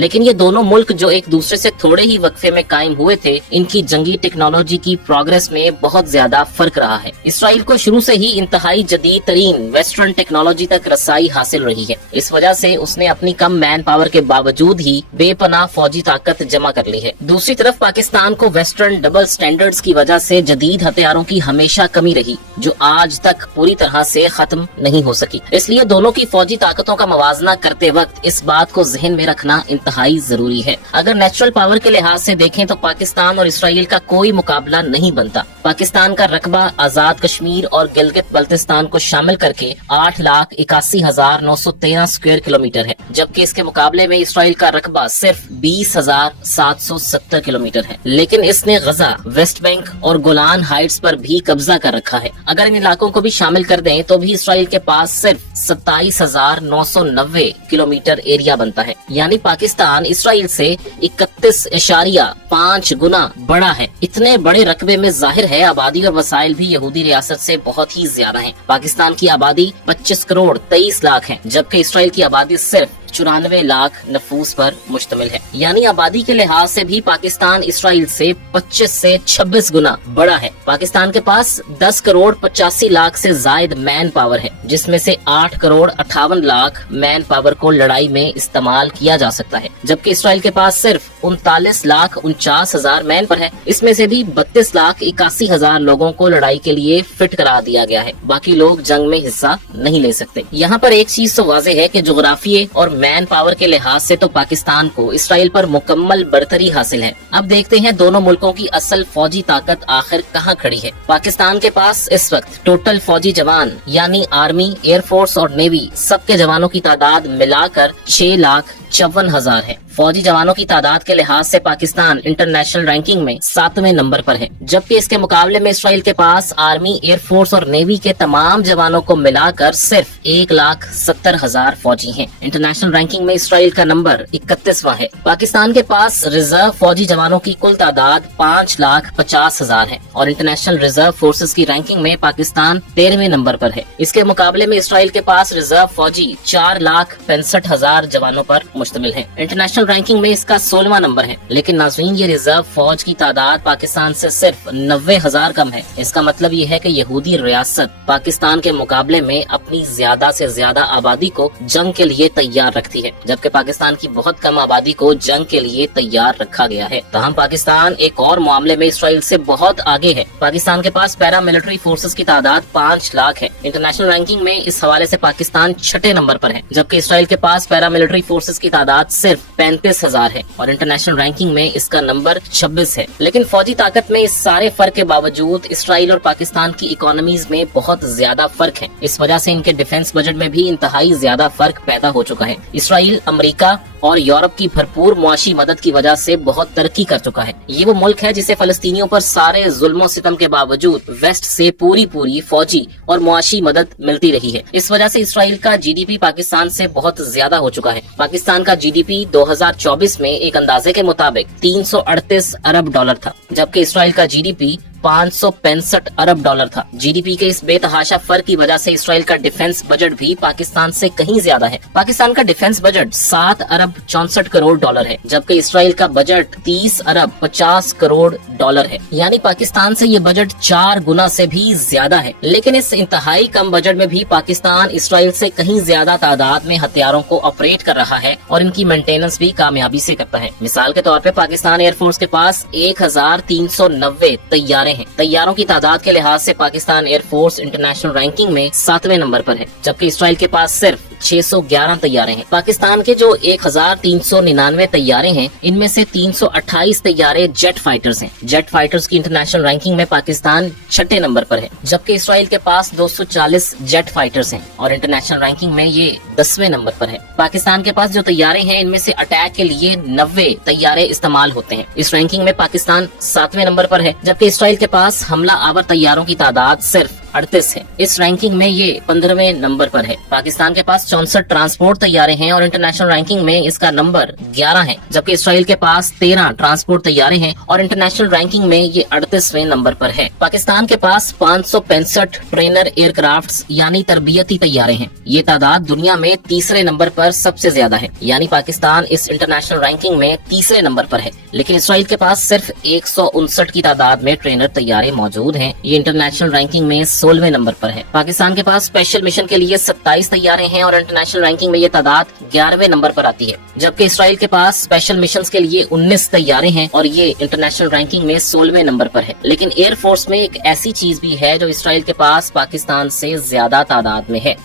लेकिन ये दोनों मुल्क जो एक दूसरे से थोड़े ही वक्फे में कायम हुए थे, इनकी जंगी टेक्नोलॉजी की प्रोग्रेस में बहुत ज्यादा फर्क रहा है। इसराइल को शुरू से ही इंतहाई जदीद तरीन वेस्टर्न टेक्नोलॉजी तक रसाई हासिल रही है। इस वजह से उसने अपनी कम मैन पावर के बावजूद ही बेपनाह फौजी ताकत जमा कर ली है। दूसरी तरफ पाकिस्तान को वेस्टर्न डबल स्टैंडर्ड्स की वजह से जदीद हथियारों की हमेशा कमी रही, जो आज तक पूरी तरह से खत्म नहीं हो सकी। इसलिए दोनों की फौजी ताकतों का मवाजना करते वक्त इस बात को जहन में रखना इंतहाई जरूरी है। अगर नेचुरल पावर के लिहाज से देखें तो पाकिस्तान और इसराइल का कोई मुकाबला नहीं बनता। पाकिस्तान का रकबा आजाद कश्मीर और गिलगित बल्तिस्तान को शामिल करके 8,81,913 स्क्वायर किलोमीटर है, जबकि इसके मुकाबले में इसराइल का रकबा सिर्फ 20,770 किलोमीटर है। लेकिन इसने गजा, वेस्ट बैंक और गोलान हाइट्स पर भी कब्जा कर रखा है। अगर इन इलाकों को भी शामिल कर दें तो भी इसराइल के पास सिर्फ 27,990 किलोमीटर एरिया बनता है। यानी पाकिस्तान इसराइल से 31.5 गुना बड़ा है। इतने बड़े रकबे में जाहिर है आबादी और वसाइल भी यहूदी रियासत से बहुत ही ज्यादा है। पाकिस्तान की आबादी 25 करोड़ 23 लाख है, जबकि इसराइल की आबादी सिर्फ 94 लाख नफूस पर मुश्तमिल है। यानी आबादी के लिहाज से भी पाकिस्तान इसराइल से 25 से 26 गुना बड़ा है। पाकिस्तान के पास 10 करोड़ 85 लाख से जायद मैन पावर है, जिसमें से 8 करोड़ 58 लाख मैन पावर को लड़ाई में इस्तेमाल किया जा सकता है, जबकि इसराइल के पास सिर्फ 39 लाख 49 हजार मैन पर है। इसमें से भी 32 लाख 81 हजार लोगों को लड़ाई के लिए फिट करा दिया गया है। बाकी लोग जंग में हिस्सा नहीं ले सकते। यहाँ पर एक चीज तो वाज़ेह है कि जोग्राफिये और मैन पावर के लिहाज से तो पाकिस्तान को इसराइल पर मुकम्मल बरतरी हासिल है। अब देखते हैं दोनों मुल्कों की असल फौजी ताकत आखिर कहाँ खड़ी है। पाकिस्तान के पास इस वक्त टोटल फौजी जवान यानी आर्मी, एयरफोर्स और नेवी सबके जवानों की तादाद मिलाकर 6,54,000 है। फौजी जवानों की तादाद के लिहाज से पाकिस्तान इंटरनेशनल रैंकिंग में 7वें नंबर पर है, जबकि इसके मुकाबले में इसराइल के पास आर्मी, एयरफोर्स और नेवी के तमाम जवानों को मिलाकर सिर्फ 1,70,000 फौजी हैं। इंटरनेशनल रैंकिंग में इसराइल का नंबर 31वां है। पाकिस्तान के पास रिजर्व फौजी जवानों की कुल तादाद 5,50,000 है और इंटरनेशनल रिजर्व फोर्सेस की रैंकिंग में पाकिस्तान 13वें नंबर पर है। इसके मुकाबले में इसराइल के पास रिजर्व फौजी 4,65,000 जवानों पर मुश्तमिल है। इंटरनेशनल रैंकिंग में इसका 16वां नंबर है। लेकिन नाज़रीन, ये रिजर्व फौज की तादाद पाकिस्तान से सिर्फ 90,000 कम है। इसका मतलब ये है कि यहूदी रियासत पाकिस्तान के मुकाबले में अपनी ज्यादा से ज्यादा आबादी को जंग के लिए तैयार रखती है, जबकि पाकिस्तान की बहुत कम आबादी को जंग के लिए तैयार रखा गया है। तहम पाकिस्तान एक और मामले में इसराइल से बहुत आगे है। पाकिस्तान के पास पैरा मिलिट्री फोर्सेस की तादाद 5 लाख है। इंटरनेशनल रैंकिंग में इस हवाले से पाकिस्तान 6ठे नंबर पर है, जबकि इसराइल के पास पैरा मिलिट्री फोर्सेस की तादाद सिर्फ 35,000 है और इंटरनेशनल रैंकिंग में इसका नंबर 26 है। लेकिन फौजी ताकत में इस सारे फर्क के बावजूद इसराइल और पाकिस्तान की इकोनॉमीज में बहुत ज्यादा फर्क है। इस वजह से इनके डिफेंस बजट में भी इंतहाई ज्यादा फर्क पैदा हो चुका है। इसराइल अमेरिका और यूरोप की भरपूर मुआशी मदद की वजह से बहुत तरक्की कर चुका है। ये वो मुल्क है जिसे फलस्तीनियों पर सारे जुल्म सितम के बावजूद वेस्ट से पूरी फौजी और मुआशी मदद मिलती रही है। इस वजह से इसराइल का जीडीपी पाकिस्तान से बहुत ज्यादा हो चुका है। पाकिस्तान का जीडीपी 2024 में एक अंदाजे के मुताबिक 338 अरब डॉलर था, जबकि इसराइल का जीडीपी 565 अरब डॉलर था। जीडीपी के इस बेतहाशा फर्क की वजह से इसराइल का डिफेंस बजट भी पाकिस्तान से कहीं ज्यादा है। पाकिस्तान का डिफेंस बजट 7 अरब 64 करोड़ डॉलर है, जबकि इसराइल का बजट 30 अरब 50 करोड़ डॉलर है। यानी पाकिस्तान से ये बजट 4 गुना से भी ज्यादा है। लेकिन इस इंतहाई कम बजट में भी पाकिस्तान इसराइल से कहीं ज्यादा तादाद में हथियारों को ऑपरेट कर रहा है और इनकी मेंटेनेंस भी कामयाबी से करता है। मिसाल के तौर पे पाकिस्तान एयरफोर्स के पास 1,390 तैयारे हैं। तैयारों की तादाद के लिहाज से पाकिस्तान एयरफोर्स इंटरनेशनल रैंकिंग में 7वें नंबर पर है, जबकि इसराइल के पास सिर्फ 611 तैयारे हैं। पाकिस्तान के जो 1,399 तैयारे हैं, इनमें से 328 तैयारे जेट फाइटर्स हैं। जेट फाइटर्स की इंटरनेशनल रैंकिंग में पाकिस्तान 6ठे नंबर पर है, जबकि इसराइल के पास 240 जेट फाइटर्स हैं और इंटरनेशनल रैंकिंग में ये 10वें नंबर पर है। पाकिस्तान के पास जो तैयारे हैं, इनमें से अटैक के लिए 90 तैयारे इस्तेमाल होते हैं। इस रैंकिंग में पाकिस्तान 7वें नंबर पर है, जबकि इसराइल के पास हमला आवर तैयारों की तादाद सिर्फ 38 है। इस रैंकिंग में ये 15वें नंबर पर है। पाकिस्तान के पास 64 ट्रांसपोर्ट तैयारे हैं और इंटरनेशनल रैंकिंग में इसका नंबर 11 है, जबकि इसराइल के पास 13 ट्रांसपोर्ट तैयारे हैं और इंटरनेशनल रैंकिंग में ये 38वें नंबर पर है। पाकिस्तान के पास 565 ट्रेनर एयरक्राफ्ट्स यानी तरबियती तैयारे हैं। ये तादाद दुनिया में तीसरे नंबर पर सबसे ज्यादा है, यानी पाकिस्तान इस इंटरनेशनल रैंकिंग में तीसरे नंबर पर है। लेकिन इसराइल के पास सिर्फ 159 की तादाद में ट्रेनर तैयारे मौजूद हैं। ये इंटरनेशनल रैंकिंग में 16वें नंबर पर है। पाकिस्तान के पास स्पेशल मिशन के लिए 27 तैयारे हैं और इंटरनेशनल रैंकिंग में ये तादाद 11वें नंबर पर आती है, जबकि इसराइल के पास स्पेशल मिशन के लिए 19 तैयारे हैं और ये इंटरनेशनल रैंकिंग में 16वें नंबर पर है। लेकिन एयरफोर्स में एक ऐसी चीज भी है जो इसराइल के पास पाकिस्तान से ज्यादा तादाद में है,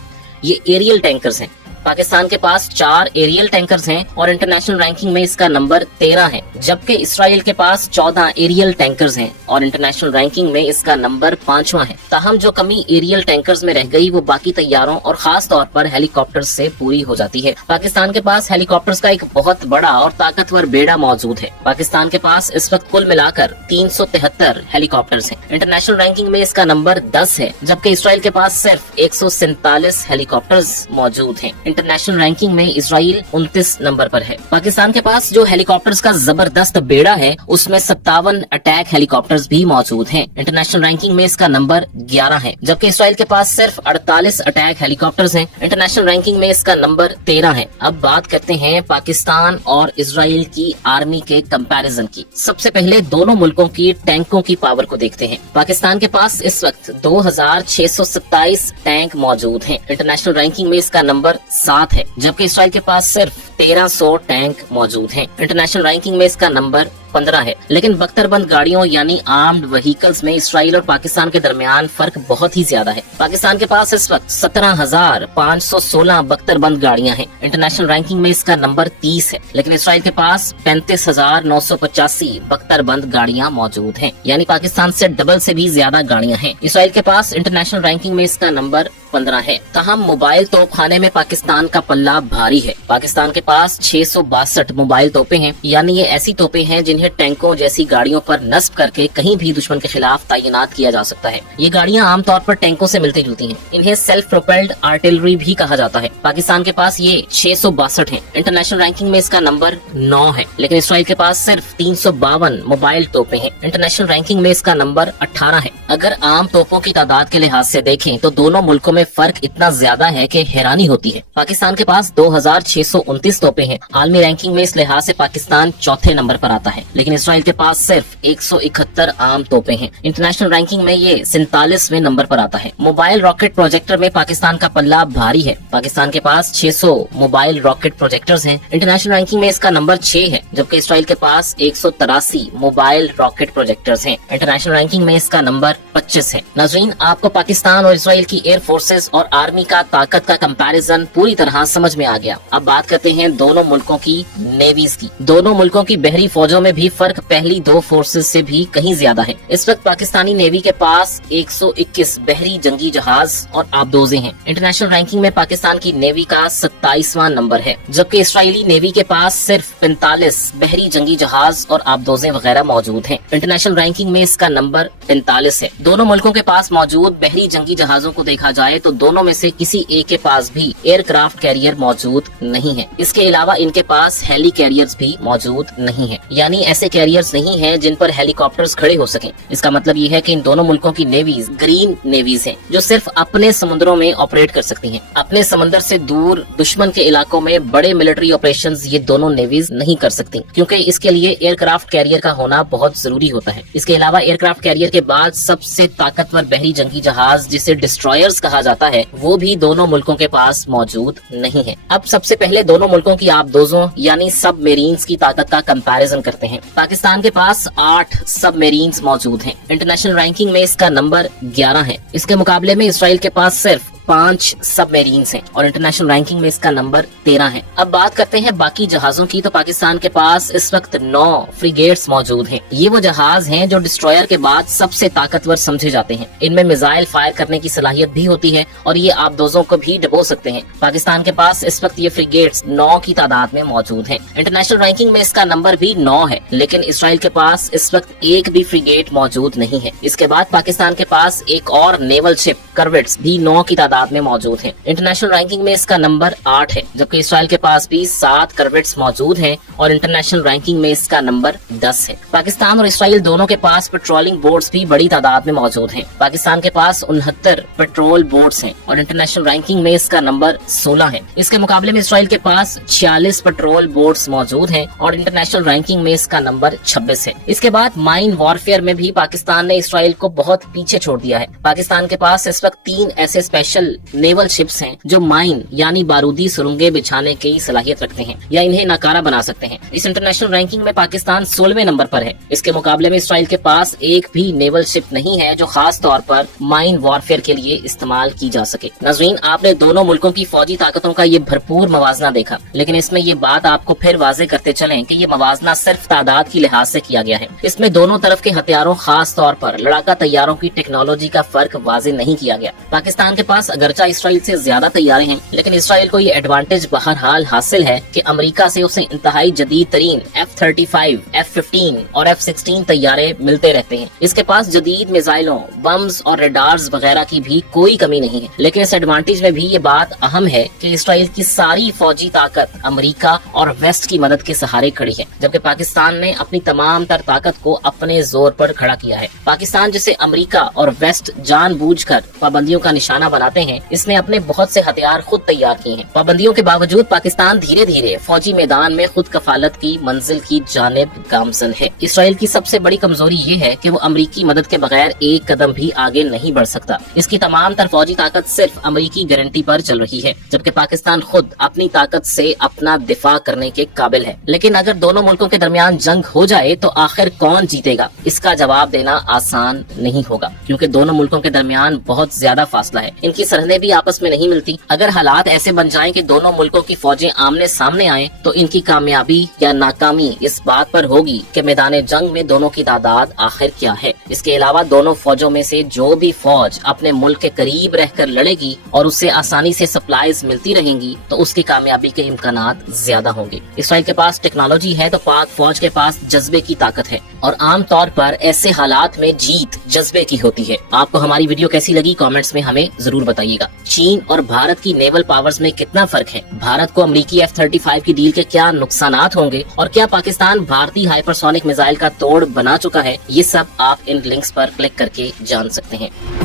ये एरियल टैंकर्स हैं। पाकिस्तान के पास 4 एरियल टैंकर्स हैं और इंटरनेशनल रैंकिंग में इसका नंबर 13 है, जबकि इसराइल के पास 14 एरियल टैंकर्स हैं और इंटरनेशनल रैंकिंग में इसका नंबर 5वां है। ताहम जो कमी एरियल टैंकर्स में रह गई वो बाकी तैयारों और खास तौर पर हेलीकॉप्टर्स से पूरी हो जाती है। पाकिस्तान के पास हेलीकॉप्टर्स का एक बहुत बड़ा और ताकतवर बेड़ा मौजूद है। पाकिस्तान के पास इस वक्त कुल मिलाकर 373 हेलीकॉप्टर्स हैं। इंटरनेशनल रैंकिंग में इसका नंबर 10 है, जबकि इसराइल के पास सिर्फ 147 हेलीकॉप्टर्स मौजूद हैं। इंटरनेशनल रैंकिंग में इसराइल 29 नंबर पर है। पाकिस्तान के पास जो हेलीकॉप्टर्स का जबरदस्त बेड़ा है उसमें 57 अटैक हेलीकॉप्टर्स भी मौजूद हैं। इंटरनेशनल रैंकिंग में इसका नंबर 11 है, जबकि इसराइल के पास सिर्फ 48 अटैक हेलीकॉप्टर्स हैं। इंटरनेशनल रैंकिंग में इसका नंबर 13 है। अब बात करते हैं पाकिस्तान और इसराइल की आर्मी के कंपैरिजन की। सबसे पहले दोनों मुल्कों की टैंकों की पावर को देखते हैं। पाकिस्तान के पास इस वक्त 2627 टैंक मौजूद हैं। इंटरनेशनल रैंकिंग में इसका नंबर 7 है, जबकि इसराइल के पास सिर्फ 1300 टैंक मौजूद हैं। इंटरनेशनल रैंकिंग में इसका नंबर 15 है। लेकिन बख्तरबंद गाड़ियों यानी आर्म्ड व्हीकल्स में इसराइल और पाकिस्तान के दरमियान फर्क बहुत ही ज्यादा है। पाकिस्तान के पास इस वक्त 17,516 बख्तरबंद गाड़ियां हैं। इंटरनेशनल रैंकिंग में इसका नंबर 30 है, लेकिन इसराइल के पास 35,985 बख्तरबंद गाड़ियां मौजूद हैं, यानी पाकिस्तान से डबल से भी ज्यादा गाड़ियां हैं। इसराइल के पास इंटरनेशनल रैंकिंग में इसका नंबर 15 है। तहम मोबाइल तोपखाने में पाकिस्तान का पल्ला भारी है। पाकिस्तान के पास 662 मोबाइल तोपे हैं, यानी ये ऐसी तोपे हैं जिन्हें टैंकों जैसी गाड़ियों पर नस्ब करके कहीं भी दुश्मन के खिलाफ तैनात किया जा सकता है। ये गाड़ियां आमतौर पर टैंकों से मिलती जुलती हैं। इन्हें सेल्फ प्रोपेल्ड आर्टिलरी भी कहा जाता है। पाकिस्तान के पास ये 662 हैं। इंटरनेशनल रैंकिंग में इसका नंबर 9 है, लेकिन इसराइल के पास सिर्फ 352 मोबाइल तोपे हैं। इंटरनेशनल रैंकिंग में इसका नंबर 18 है। अगर आम तोपों की तादाद के लिहाज से देखें तो दोनों मुल्कों में फर्क इतना ज्यादा है कि हैरानी होती है। पाकिस्तान के पास 2629 तोपे हैं। आलमी रैंकिंग में इस लिहाज से पाकिस्तान चौथे नंबर पर आता है, लेकिन इसराइल के पास सिर्फ 171 आम तोपे हैं। इंटरनेशनल रैंकिंग में ये 47वें नंबर पर आता है। मोबाइल रॉकेट प्रोजेक्टर में पाकिस्तान का पल्ला भारी है। पाकिस्तान के पास 600 मोबाइल रॉकेट प्रोजेक्टर्स हैं। इंटरनेशनल रैंकिंग में इसका नंबर 6 है, जबकि इसराइल के पास 183 मोबाइल रॉकेट प्रोजेक्टर्स हैं। इंटरनेशनल रैंकिंग में इसका नंबर 25 है। नाज़रीन, आपको पाकिस्तान और इसराइल की एयर फोर्सेस और आर्मी का ताकत का कंपैरिजन पूरी तरह समझ में आ गया। अब बात करते हैं दोनों मुल्कों की नेवीज की। दोनों मुल्कों की बहरी फौजों में भी फर्क पहली दो फोर्सेस से भी कहीं ज्यादा है। इस वक्त पाकिस्तानी नेवी के पास 121 बहरी जंगी जहाज और आबदोजें हैं। इंटरनेशनल रैंकिंग में पाकिस्तान की नेवी का 27वां नंबर है, जबकि इसराइली नेवी के पास सिर्फ 45 बहरी जंगी जहाज और आबदोजें वगैरह मौजूद हैं। इंटरनेशनल रैंकिंग में इसका नंबर 45 है। दोनों मुल्कों के पास मौजूद बहरी जंगी जहाजों को देखा जाए तो दोनों में से किसी एक के पास भी एयरक्राफ्ट कैरियर मौजूद नहीं है। इसके अलावा इनके पास हेली कैरियर्स भी मौजूद नहीं है, यानी ऐसे कैरियर्स नहीं हैं जिन पर हेलीकॉप्टर्स खड़े हो सकें। इसका मतलब ये है कि इन दोनों मुल्कों की नेवीज ग्रीन नेवीज हैं, जो सिर्फ अपने समुद्रों में ऑपरेट कर सकती हैं। अपने समंदर से दूर दुश्मन के इलाकों में बड़े मिलिट्री ऑपरेशंस ये दोनों नेवीज नहीं कर सकती, क्योंकि इसके लिए एयरक्राफ्ट कैरियर का होना बहुत जरूरी होता है। इसके अलावा एयरक्राफ्ट कैरियर के बाद सबसे ताकतवर बहरी जंगी जहाज जिसे डिस्ट्रॉयर्स कहा जाता है, वो भी दोनों मुल्कों के पास मौजूद नहीं है। अब सबसे पहले दोनों मुल्कों की आबदोजों यानी सबमेरीन्स की ताकत का कंपैरिजन करते हैं। पाकिस्तान के पास 8 सबमेरीन्स मौजूद हैं। इंटरनेशनल रैंकिंग में इसका नंबर 11 है। इसके मुकाबले में इसराइल के पास सिर्फ 5 सबमरीन्स हैं और इंटरनेशनल रैंकिंग में इसका नंबर 13 है। अब बात करते हैं बाकी जहाजों की, तो पाकिस्तान के पास इस वक्त 9 फ्रिगेट्स मौजूद हैं। ये वो जहाज हैं जो डिस्ट्रॉयर के बाद सबसे ताकतवर समझे जाते हैं। इनमें मिसाइल फायर करने की सलाहियत भी होती है और ये आबदोजों को भी डुबो सकते हैं। पाकिस्तान के पास इस वक्त ये फ्रिगेट्स 9 की तादाद में मौजूद हैं। इंटरनेशनल रैंकिंग में इसका नंबर भी 9 है, लेकिन इसराइल के पास इस वक्त एक भी फ्रिगेट मौजूद नहीं है। इसके बाद पाकिस्तान के पास एक और नेवल शिप करवेट्स भी 9 की तादाद में मौजूद है। इंटरनेशनल रैंकिंग में इसका नंबर 8 है, जबकि इसराइल के पास भी 7 करवेट्स मौजूद हैं और इंटरनेशनल रैंकिंग में इसका नंबर 10 है। पाकिस्तान और इसराइल दोनों के पास पेट्रोलिंग बोट्स भी बड़ी तादाद में मौजूद हैं। पाकिस्तान के पास 69 पेट्रोल बोट्स हैं और इंटरनेशनल रैंकिंग में इसका नंबर 16 है। इसके मुकाबले में इसराइल के पास 46 पेट्रोल बोट्स मौजूद हैं और इंटरनेशनल रैंकिंग में इसका नंबर 26 है। इसके बाद माइन वॉरफेयर में भी पाकिस्तान ने इसराइल को बहुत पीछे छोड़ दिया है। पाकिस्तान के पास इस वक्त 3 ऐसे स्पेशल नेवल शिप्स हैं जो माइन यानी बारूदी सुरंगें बिछाने की सलाहियत रखते हैं या इन्हें नाकारा बना सकते हैं। इस इंटरनेशनल रैंकिंग में पाकिस्तान 16वें नंबर पर है। इसके मुकाबले में इसराइल के पास एक भी नेवल शिप नहीं है जो खास तौर पर माइन वॉरफेयर के लिए इस्तेमाल की जा सके। नाज़रीन, आपने दोनों मुल्कों की फौजी ताकतों का ये भरपूर मवाजना देखा, लेकिन इसमें ये बात आपको फिर वाजे करते चलें कि ये मवाजना सिर्फ तादाद की लिहाज से किया गया है। इसमें दोनों तरफ के हथियारों, खास तौर पर लड़ाका तैयारों की टेक्नोलॉजी का फर्क वाजे नहीं किया गया। पाकिस्तान के पास अगरचा इसराइल से ज्यादा तैयारे हैं, लेकिन इसराइल को ये एडवांटेज बहरहाल हासिल है कि अमेरिका से उसे इंतहाई जदीद तरीन F-35, F-15 और F-16 तैयारे मिलते रहते हैं। इसके पास जदीद मिसाइलों, बम्स और रेडार्स वगैरह की भी कोई कमी नहीं है। लेकिन इस एडवांटेज में भी ये बात अहम है कि इसराइल की सारी फौजी ताकत अमेरिका और वेस्ट की मदद के सहारे खड़ी है, जबकि पाकिस्तान ने अपनी तमाम तर ताकत को अपने जोर पर खड़ा किया है। पाकिस्तान जिसे अमेरिका और वेस्ट जानबूझकर पाबंदियों का निशाना बनाते हैं, इसने अपने बहुत से हथियार खुद तैयार किए हैं। पाबंदियों के बावजूद पाकिस्तान धीरे धीरे फौजी मैदान में खुद कफालत की मंजिल की जानिब गामजन है। इसराइल की सबसे बड़ी कमजोरी ये है कि वो अमेरिकी मदद के बगैर एक कदम भी आगे नहीं बढ़ सकता। इसकी तमाम तर फौजी ताकत सिर्फ अमेरिकी गारंटी पर चल रही है, जबकि पाकिस्तान खुद अपनी ताकत से अपना दिफा करने के काबिल है। लेकिन अगर दोनों मुल्कों के दरमियान जंग हो जाए तो आखिर कौन जीतेगा, इसका जवाब देना आसान नहीं होगा, क्योंकि दोनों मुल्कों के दरमियान बहुत ज्यादा फासला है। इनकी सरहदें भी आपस में नहीं मिलती। अगर हालात ऐसे बन जाएं कि दोनों मुल्कों की फौजें आमने सामने आएं, तो इनकी कामयाबी या नाकामी इस बात पर होगी कि मैदान जंग में दोनों की तादाद आखिर क्या है। इसके अलावा दोनों फौजों में से जो भी फौज अपने मुल्क के करीब रहकर लड़ेगी और उससे आसानी से सप्लाईज मिलती रहेंगी, तो उसकी कामयाबी के इम्कानात ज्यादा होंगे। इसराइल के पास टेक्नोलॉजी है तो पाक फौज के पास जज्बे की ताकत है, और आम तौर पर ऐसे हालात में जीत जज्बे की होती है। आपको हमारी वीडियो कैसी लगी कमेंट्स में हमें जरूर बताइएगा। चीन और भारत की नेवल पावर्स में कितना फर्क है, भारत को अमेरिकी F-35 की डील के क्या नुकसानात होंगे, और क्या पाकिस्तान भारतीय हाइपरसोनिक मिसाइल का तोड़ बना चुका है, ये सब आप इन लिंक्स पर क्लिक करके जान सकते हैं।